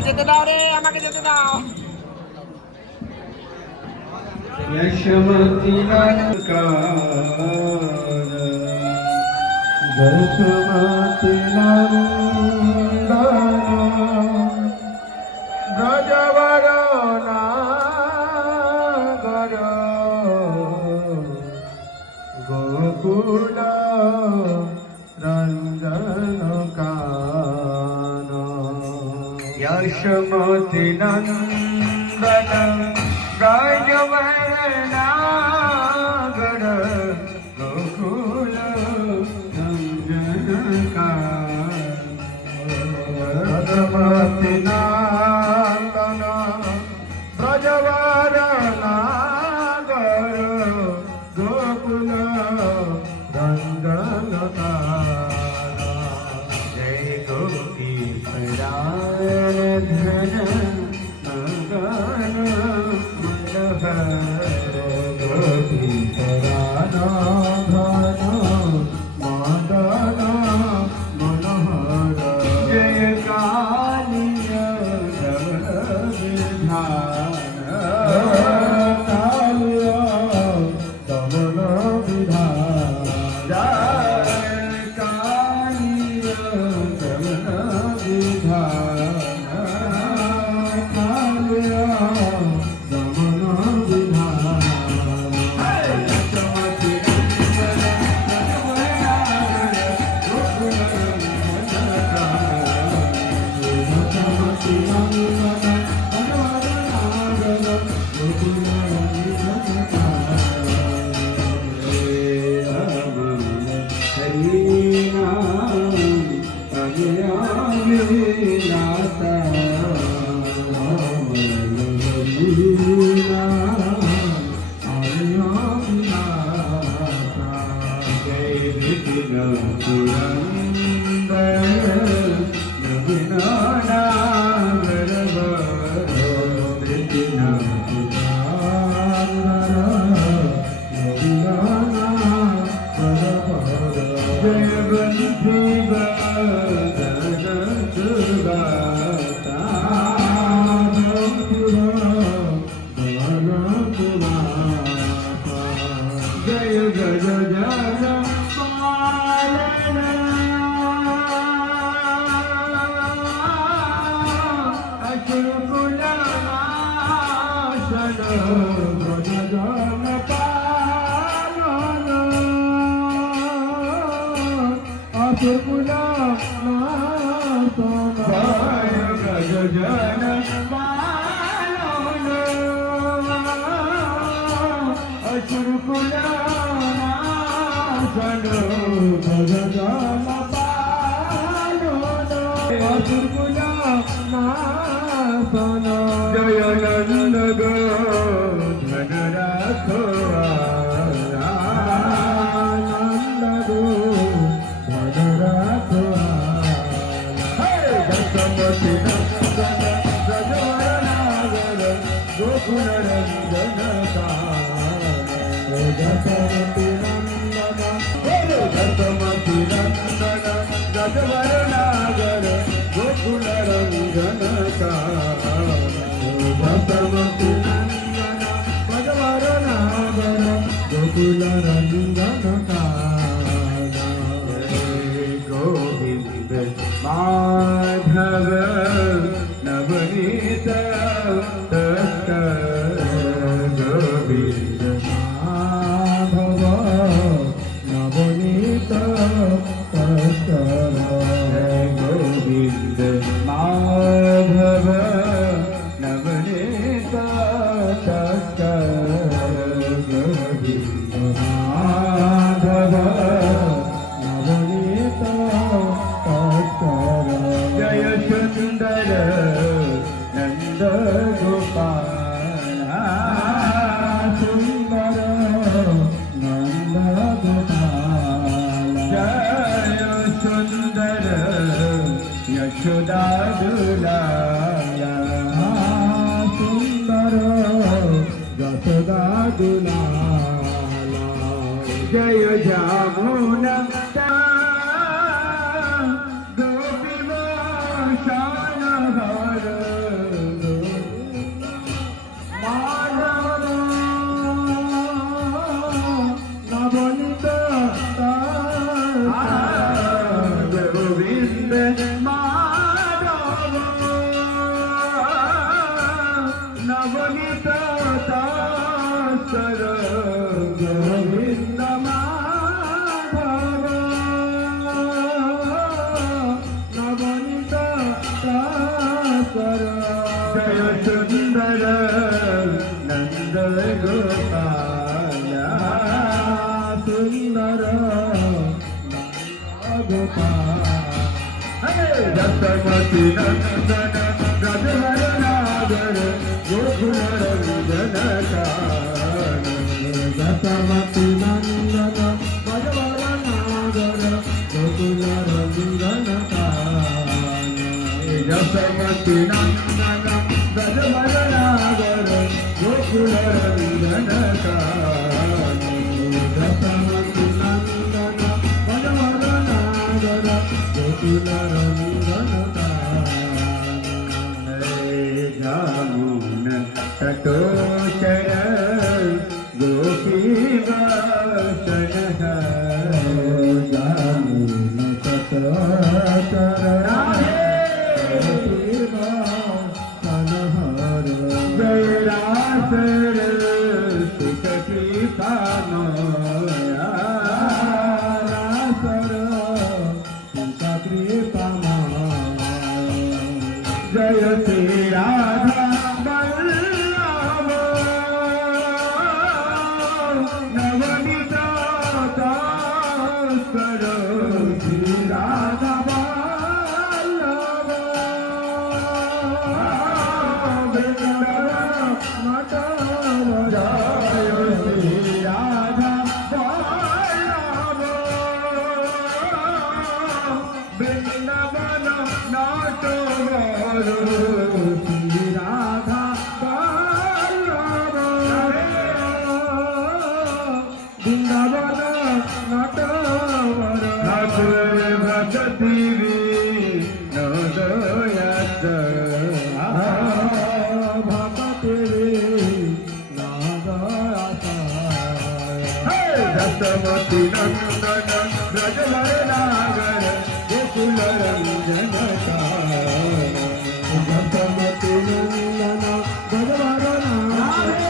আমাকে যেতে দাও রে, আমাকে যেতে দাও। यशमति यशमति ब्रजवरना गोकुल रंजन कान यशमति नंदन ब्रजवरनागर गोकुल रंजन कान यशमति नंदन ब्रजवरनागर गोकुल रंजन कान जय गोपी धन गोपी पराना धन मदन मनोहर जय कालिय विधान कालिय दमन विधान जय कालिय दमन विधान कालिय जयानंद धन राखवा आनंद धन राखवा दशमति नंदन ब्रजवरनागर गोकुल रंजन कान दशमति नंदन दशमति नंदन ब्रजवरनागर गोकुल रंजन कान दशमति नंदन ब्रजवरनागर गोकुल रंजन कान गोविंद माधव नवनीत दत्त गोविंद माधव नवनीत दत्त गोविंद माधव नवनीत दत्त गोविंद माधव नवनीत दत्त जय सुंदर नंद गोपाल सुंदर नंद गोपाल जय सुंदर यशोदा दुलाला सुंदर यशोदा दुलाला जय जामुना गोपी शान हर कर गोविंद माधव नवनीत कर जय सुंदर नंद गोपाला सुंदर गोपाल दत्तमती नंदन ब्रजवर नागर गोकुल रंजन दत्तमती नंदन ब्रजवर नागर गोकुल रंजन दत्तमती नंदन ब्रजवर नागर गोकुल रंजन दत्तमती नंदन ब्रजवर नागर गोकुल जामुन तटोचर गोपी वसन जामुन तटोचर गोपी वसन जय रासर सुखी पामया रासर जय श्री राधा वल्लभ नवनीत दासकर श्री राधा वल्लभ जय श्री राधा वल्लभ वृंदावन नाट श्री राधा वल्लभ वृंदावन नटवर भगती नदयात भगती नदयात दत्तमती नंदन ब्रजवर नागर गोकुल रंजन दत्तमती नंदन ब्रजवर नागर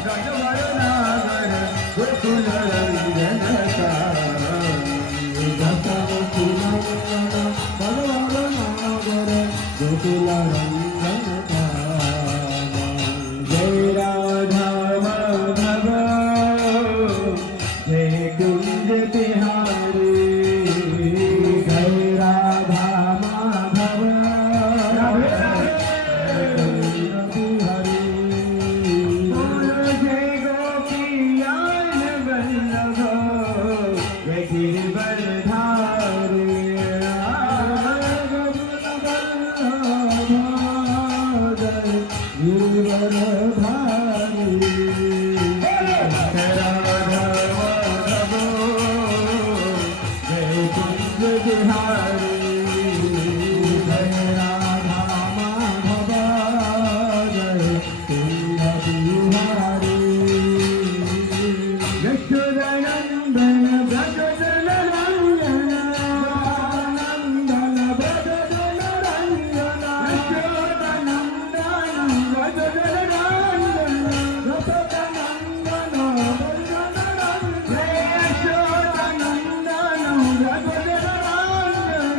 ब्रजवर नागर गोकुल रंजन दत्तमती नंदन ब्रजवर नागर गोकुल रंजन जय राधा माधव जय कुंज बिहारी जय राधा माधव जय गोपियान वल्लभ जय गिरिवरधारी गिरिवरधारी राधा माधव जय कुंज बिहारी जय राधा माधव जय कुंज बिहारी यशोदनंदन ब्रजदन रंजन नंदन ब्रजदन Ranjan यशोदनंदन ब्रजदन Ranjan यशोदनंदन ब्रजदन Ranjan यशोदनंदन ब्रजदन Ranjan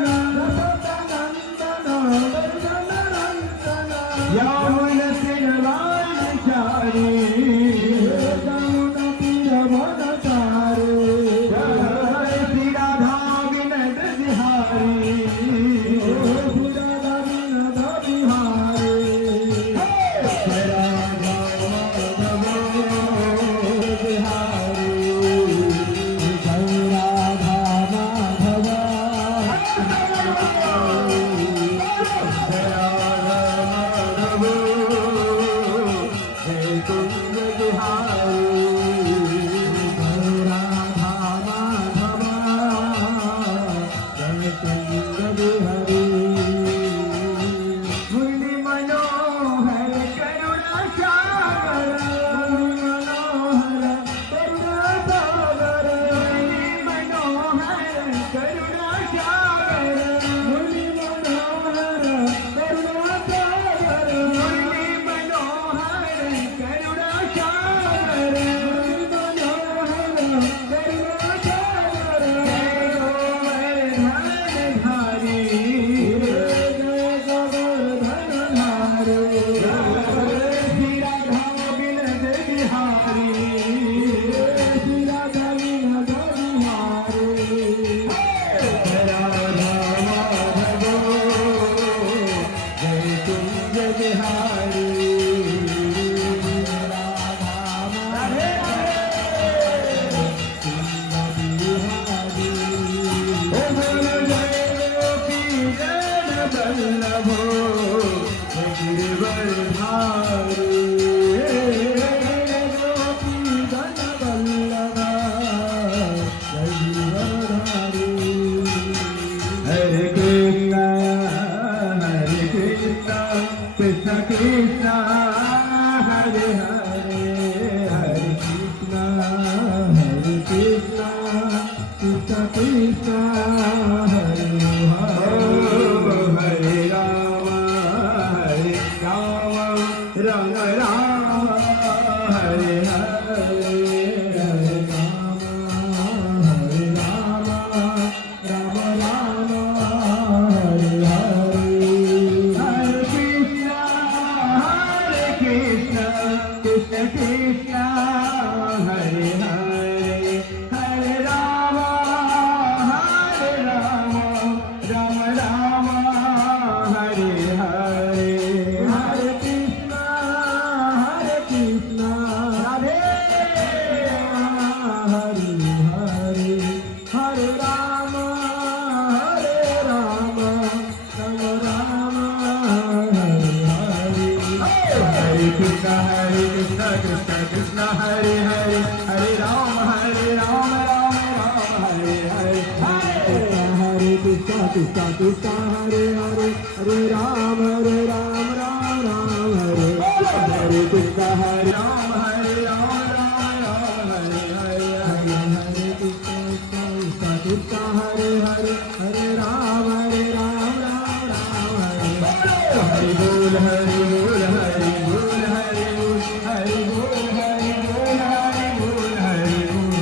Krishna, Hare Rama, Rama Rama, Hare Hare, Hare Rama, Hare Rama, Rama Rama, Hare Hare. Hare Krishna, Krishna Krishna, Hare Hare, Hare Rama, Rama Rama, Hare Hare. Hare Krishna, Radhe Rama, Hare Hare, Hare Rama, Rama Rama, Hare Hare. Hare Krishna, Krishna Krishna, Hare Hare, Hare Rama, Rama Rama, Hare Hare. Hare Krishna, Krishna, Hare Hare, Hare Rama, Rama Rama, Hare Hare. Hare Krishna, Hare Rama, Rama Rama, Hare Hare. Hare Krishna, Krishna, Hare Hare, Hare Rama, Rama Rama, Hare Hare. Hare Bol, Hare Bol, Hare Bol, Hare Bol, Hare Bol, Hare Bol, Hare Bol, Hare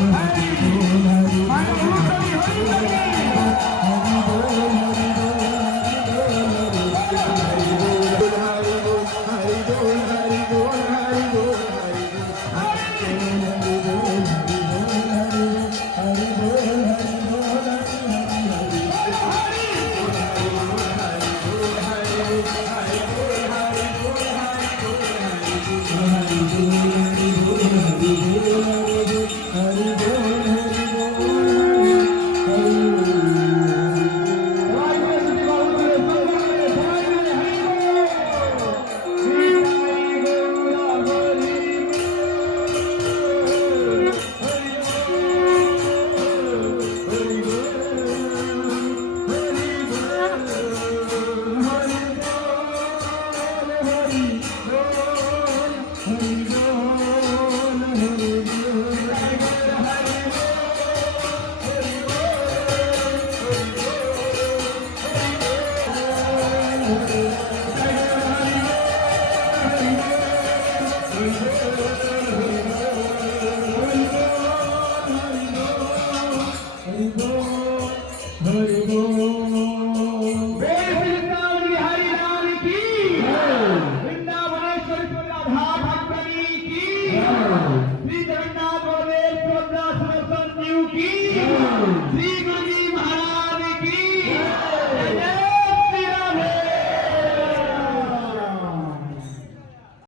Shri Jagannath Baldev Subhadra Sudarshan जीव की श्री